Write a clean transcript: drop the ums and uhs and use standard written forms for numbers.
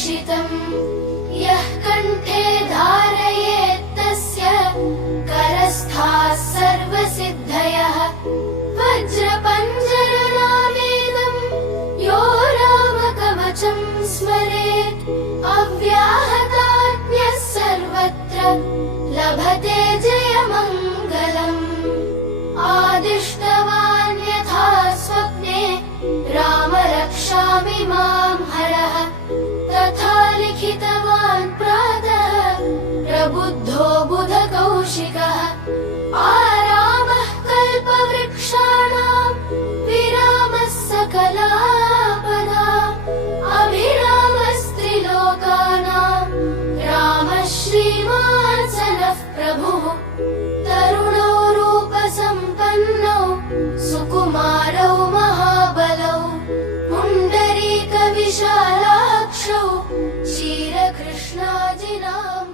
सुरक्षितम् यः कण्ठे धारयेत्तस्य करस्थाः सर्वसिद्धयः वज्रपञ्जरनामेदम् यो रामकवचम् स्मरेत् अव्याहताज्ञः सर्वत्र लभते जयमङ्गलम् आदिष्टवान् यथा स्वप्ने राम रक्षामि मां हरः तथा लिखितवान् प्रातः प्रबुद्धो बुधकौशिकः आरामः कल्पवृक्षाणां विरामः सकलापदाम् अभिरामस्त्रिलोकानां रामः श्रीमान् स नः प्रभुः तरुणो रूपसम्पन्नौ सुकुमारौ महाबलौ पुण्डरीकविशालाक्षौ क्षीरकृष्णाजिनाभौ